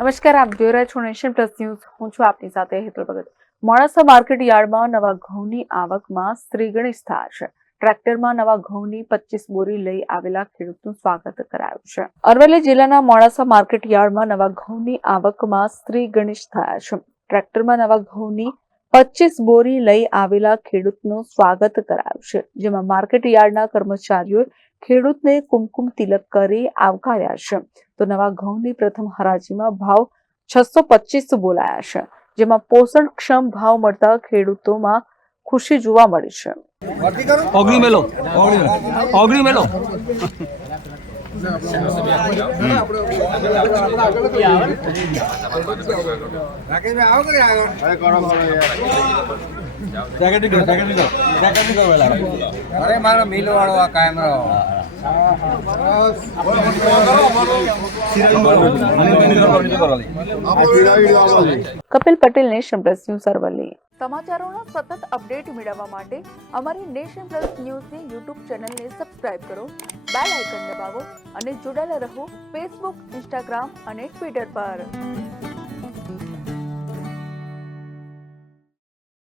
નમસ્કાર, આપ જોઈ રહ્યા છો નેશન પ્લસ ન્યૂઝ. હું છું આપની સાથે હેતલ ભગત. મોડાસા માર્કેટ યાર્ડમાં નવા ઘઉંની આવકમાં શ્રી ગણેશ થયા છે. ટ્રેક્ટરમાં નવા ઘઉંની 25 બોરી લઈ આવેલા ખેડૂતનું સ્વાગત કરાયું છે. અરવલ્લી જિલ્લાના મોડાસા માર્કેટ યાર્ડમાં નવા ઘઉંની આવકમાં શ્રી ગણેશ થયા છે. ટ્રેક્ટરમાં નવા ઘઉંની 25 બોરી લઈ આવેલા ખેડૂતનું સ્વાગત કરાયું છે, જેમાં માર્કેટ યાર્ડના કર્મચારીઓએ ખેડૂતને કુમકુમ તિલક કરી આવકાર્યા છે. તો નવા ઘઉંની પ્રથમ હરાજીમાં ભાવ 625 બોલાયા છે, જેમાં પોષણક્ષમ ભાવ મળતા ખેડૂતોમાં ખુશી જોવા મળી છે. Kapil Patel, Nation Plus News, Aravalli. સમાચારોના સતત અપડેટ મેળવવા માટે અમારી નેશન પ્લસ ન્યૂઝની યુટ્યુબ ચેનલને સબસ્ક્રાઇબ કરો, બેલ આઇકન દબાવો અને જોડાયેલા રહો ફેસબુક, ઇન્સ્ટાગ્રામ અને ટ્વિટર પર.